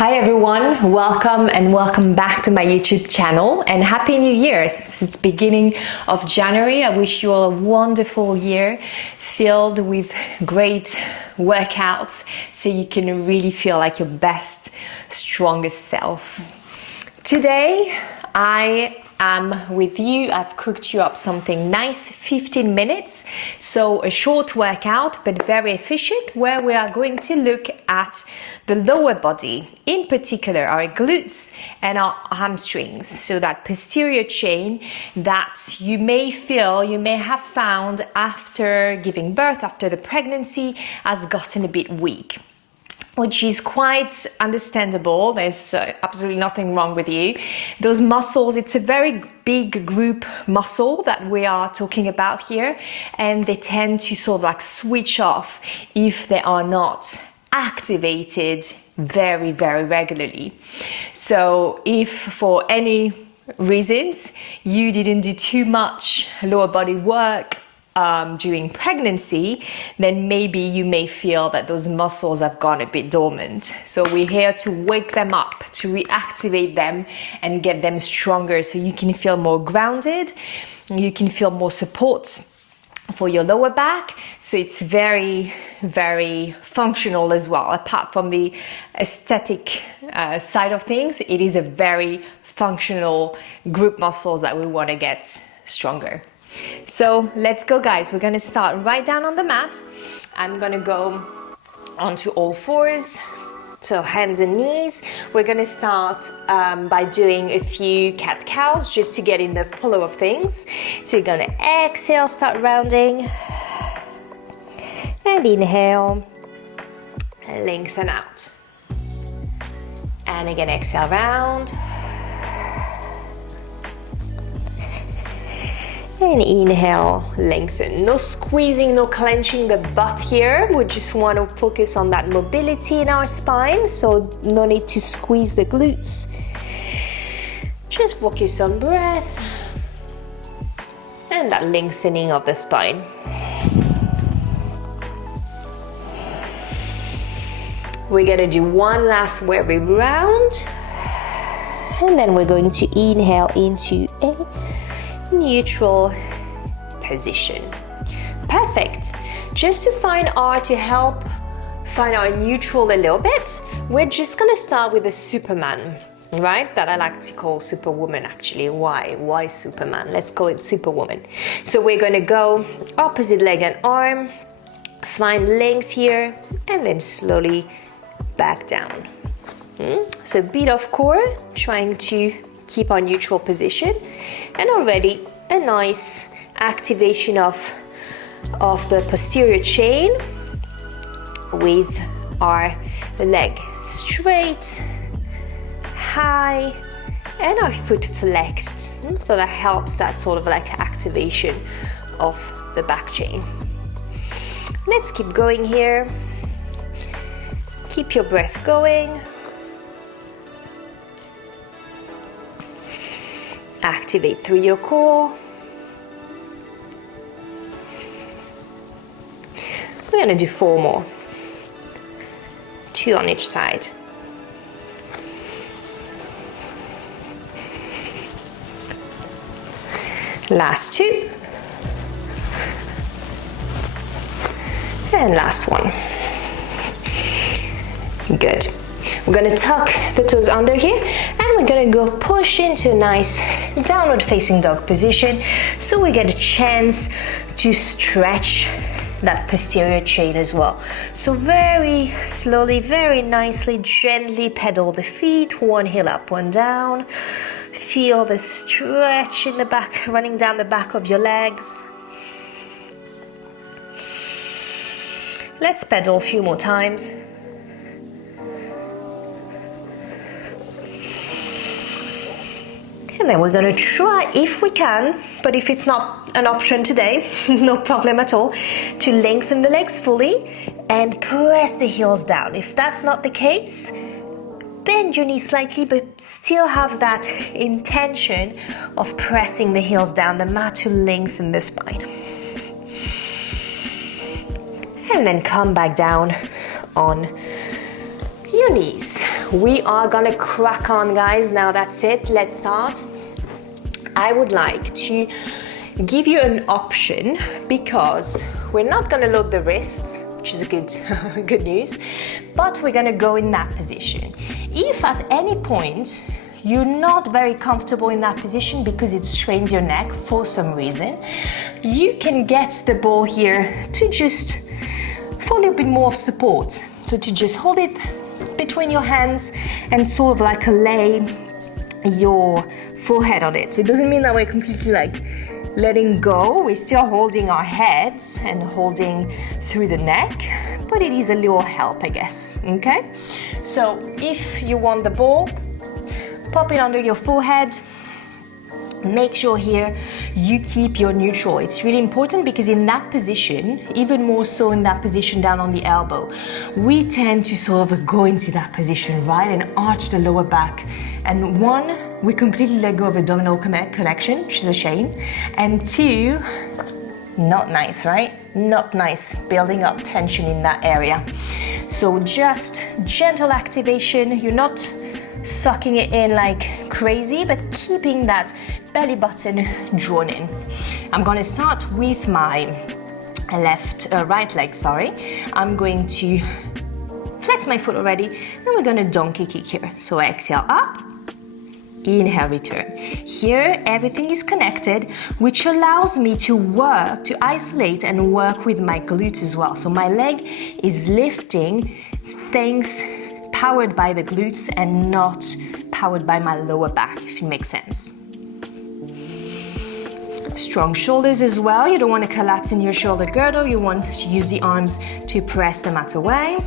Hi everyone, welcome back to my YouTube channel and Happy New Year. Since it's beginning of January, I wish you all a wonderful year filled with great workouts so you can really feel like your best, strongest self. Today I am with you. I've cooked you up something nice, 15 minutes. So a short workout, but very efficient, where we are going to look at the lower body, in particular our glutes and our hamstrings. So that posterior chain that you may have found after giving birth, after the pregnancy, has gotten a bit weak, which is quite understandable. There's absolutely nothing wrong with you. Those muscles, it's a very big group muscle that we are talking about here, and they tend to sort of like switch off if they are not activated very, very regularly. So if for any reasons you didn't do too much lower body work during pregnancy, then maybe you may feel that those muscles have gone a bit dormant. So we're here to wake them up, to reactivate them and get them stronger so you can feel more grounded, you can feel more support for your lower back. So it's very, very functional as well. Apart from the aesthetic side of things, it is a very functional group muscles that we want to get stronger. So let's go, guys. We're going to start right down on the mat. I'm going to go onto all fours, so hands and knees. We're going to start by doing a few cat-cows just to get in the flow of things. So you're going to exhale, start rounding, and inhale, lengthen out. And again, exhale, round. And inhale, lengthen. No squeezing, no clenching the butt here. We just want to focus on that mobility in our spine, so no need to squeeze the glutes. Just focus on breath and that lengthening of the spine. We're gonna do one last wavy round, and then we're going to inhale into a neutral position. Perfect. Just to help find our neutral a little bit, we're just gonna start with a Superman, right? That I like to call Superwoman actually. Why Superman? Let's call it Superwoman. So we're gonna go opposite leg and arm, find length here, and then slowly back down. So a bit of core, trying to keep our neutral position, and already a nice activation of the posterior chain with our leg straight, high, and our foot flexed. So that helps that sort of like activation of the back chain. Let's keep going here. Keep your breath going. Activate through your core. We're going to do 4 more. 2 on each side. Last 2. And last one. Good. We're going to tuck the toes under here, and we're going to go push into a nice downward facing dog position, so we get a chance to stretch that posterior chain as well. So very slowly, very nicely, gently pedal the feet, one heel up, one down. Feel the stretch in the back, running down the back of your legs. Let's pedal a few more times. And then we're going to try, if we can, but if it's not an option today, no problem at all, to lengthen the legs fully and press the heels down. If that's not the case, bend your knees slightly, but still have that intention of pressing the heels down the mat to lengthen the spine. And then come back down on your knees. We are gonna crack on, guys. Now that's it, let's start. I would like to give you an option because we're not gonna load the wrists, which is a good news, but we're gonna go in that position. If at any point you're not very comfortable in that position because it strains your neck for some reason, you can get the ball here to just for a little bit more of support. So to just hold it between your hands and sort of like lay your forehead on it. So it doesn't mean that we're completely like letting go. We're still holding our heads and holding through the neck, but it is a little help, I guess, okay? So if you want the ball, pop it under your forehead. Make sure here you keep your neutral. It's really important because in that position, even more so in that position down on the elbow, we tend to sort of go into that position, right? And arch the lower back. And one, we completely let go of abdominal connection, which is a shame. And two, not nice, right? Not nice, building up tension in that area. So just gentle activation. You're not sucking it in like crazy, but keeping that belly button drawn in. I'm gonna start with my right leg, sorry. I'm going to flex my foot already, and we're gonna donkey kick here. So exhale up, inhale, return. Here, everything is connected, which allows me to work, to isolate and work with my glutes as well. So my leg is lifting things powered by the glutes and not powered by my lower back, if it makes sense. Strong shoulders as well. You don't want to collapse in your shoulder girdle. You want to use the arms to press the mat away.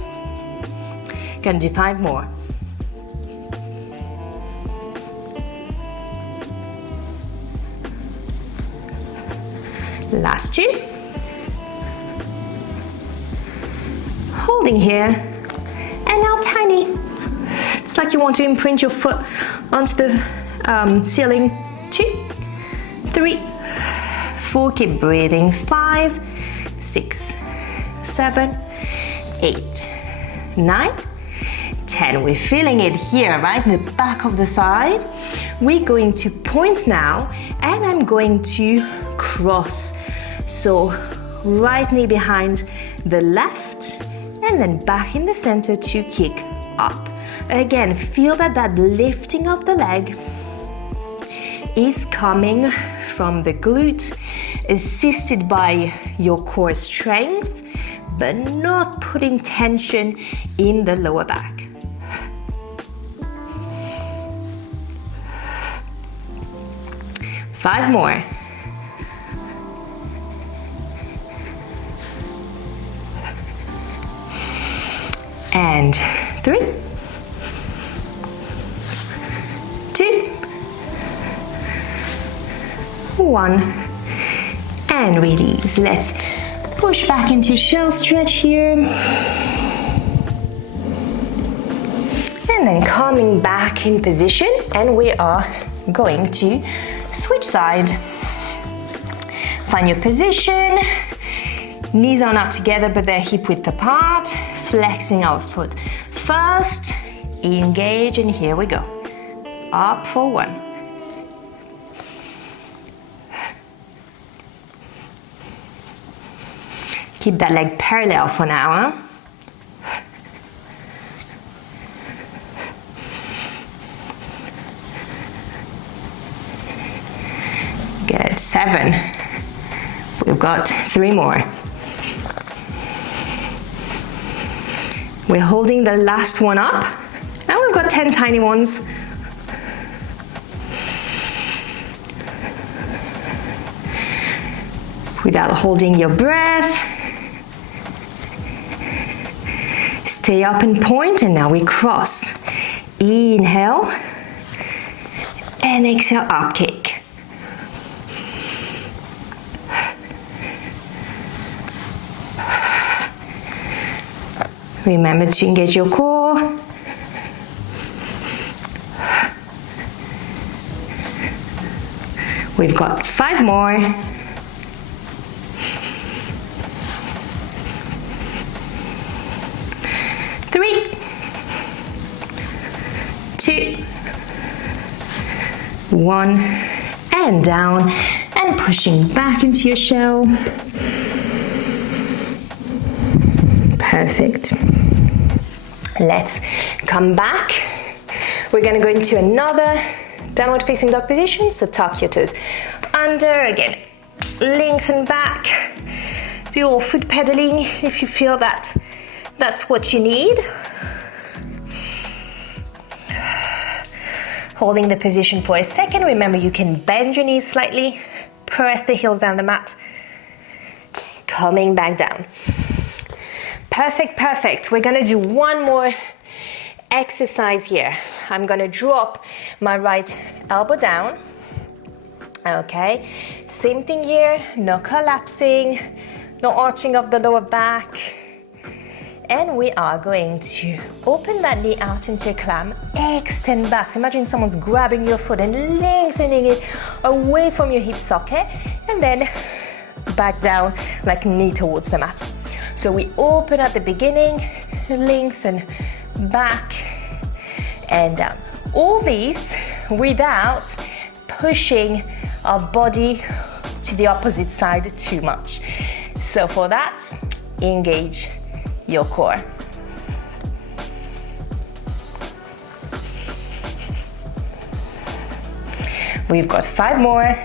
Gonna do 5 more. Last 2. Holding here. And now tiny. It's like you want to imprint your foot onto the ceiling. 2, 3, 4. Keep breathing. 5, 6, 7, 8, 9, 10. We're feeling it here, right? In the back of the thigh. We're going to point now, and I'm going to cross. So right knee behind the left, and then back in the center to kick up. Again, feel that lifting of the leg is coming from the glute, assisted by your core strength, but not putting tension in the lower back. Five more. And 3, 2, 1, and release. Let's push back into shell stretch here. And then coming back in position, and we are going to switch side. Find your position. Knees are not together, but they're hip width apart. Flexing our foot first. Engage, and here we go. Up for 1. Keep that leg parallel for now. Good. 7. We've got 3 more. We're holding the last one up, and we've got 10 tiny ones. Without holding your breath. Stay up and point, and now we cross. Inhale, and exhale, up kick. Remember to engage your core. We've got 5 more. 1 and down, and pushing back into your shell. Perfect. Let's come back. We're going to go into another downward facing dog position. So tuck your toes under, again, lengthen back, do your foot pedaling if you feel that that's what you need. Holding the position for a second. Remember, you can bend your knees slightly, press the heels down the mat, coming back down. Perfect, perfect. We're gonna do one more exercise here. I'm gonna drop my right elbow down. Okay, same thing here, no collapsing, no arching of the lower back. And we are going to open that knee out into a clam, extend back. So imagine someone's grabbing your foot and lengthening it away from your hip socket, and then back down like knee towards the mat. So we open at the beginning, lengthen back and down. All these without pushing our body to the opposite side too much. So for that, engage your core. We've got 5 more.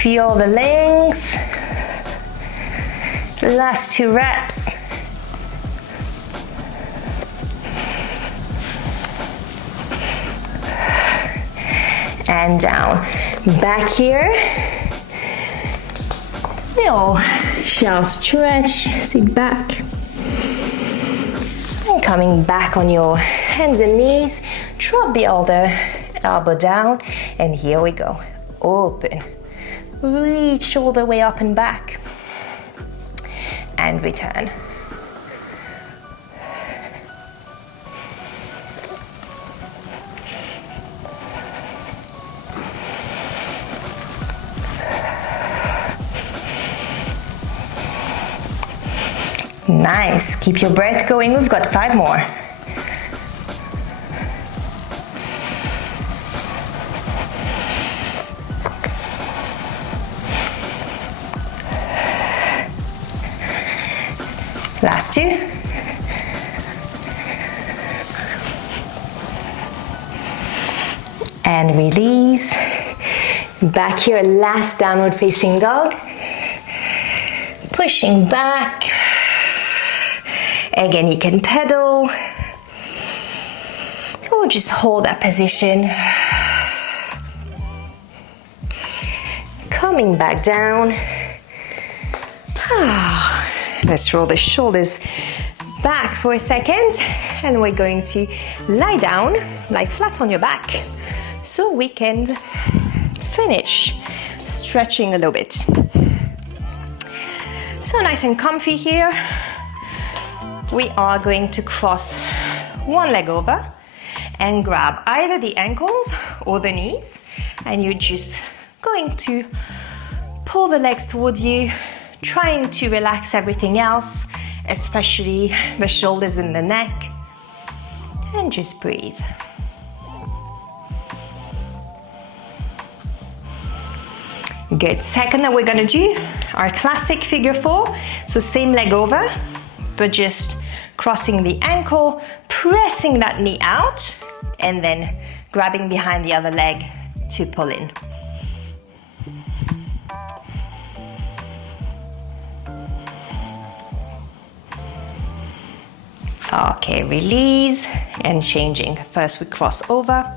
Feel the length. Last 2 reps. And down. Back here. Little shell stretch. Sit back. And coming back on your hands and knees. Drop the other elbow down. And here we go. Open. Reach all the way up and back. And return. Nice. Keep your breath going. We've got 5 more. Last 2. And release. Back here, last downward facing dog. Pushing back. Again, you can pedal or just hold that position. Coming back down. Let's roll the shoulders back for a second, and we're going to lie down, lie flat on your back, so we can finish stretching a little bit. So nice and comfy here. We are going to cross one leg over and grab either the ankles or the knees, and you're just going to pull the legs towards you, trying to relax everything else, especially the shoulders and the neck, and just breathe. Good. Second that we're gonna do our classic figure 4. So same leg over, but just crossing the ankle, pressing that knee out, and then grabbing behind the other leg to pull in. Okay, release and changing. First we cross over.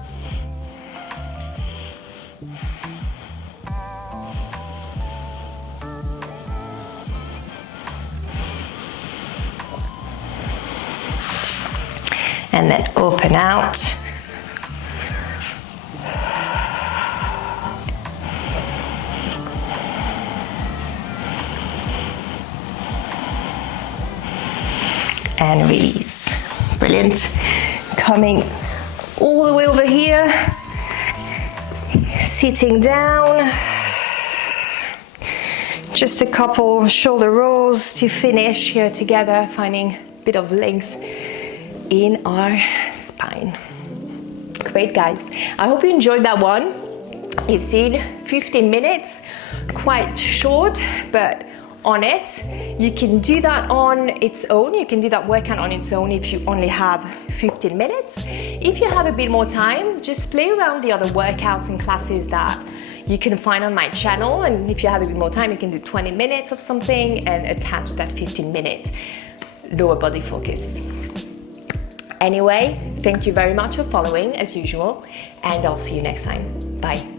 And then open out. And release. Brilliant. Coming all the way over here. Sitting down. Just a couple shoulder rolls to finish here together, finding a bit of length in our spine. Great, guys. I hope you enjoyed that one. You've seen 15 minutes, quite short, but on it. You can do that on its own. You can do that workout on its own if you only have 15 minutes. If you have a bit more time, just play around the other workouts and classes that you can find on my channel. And if you have a bit more time, you can do 20 minutes of something and attach that 15-minute lower body focus. Anyway, thank you very much for following as usual, and I'll see you next time. Bye.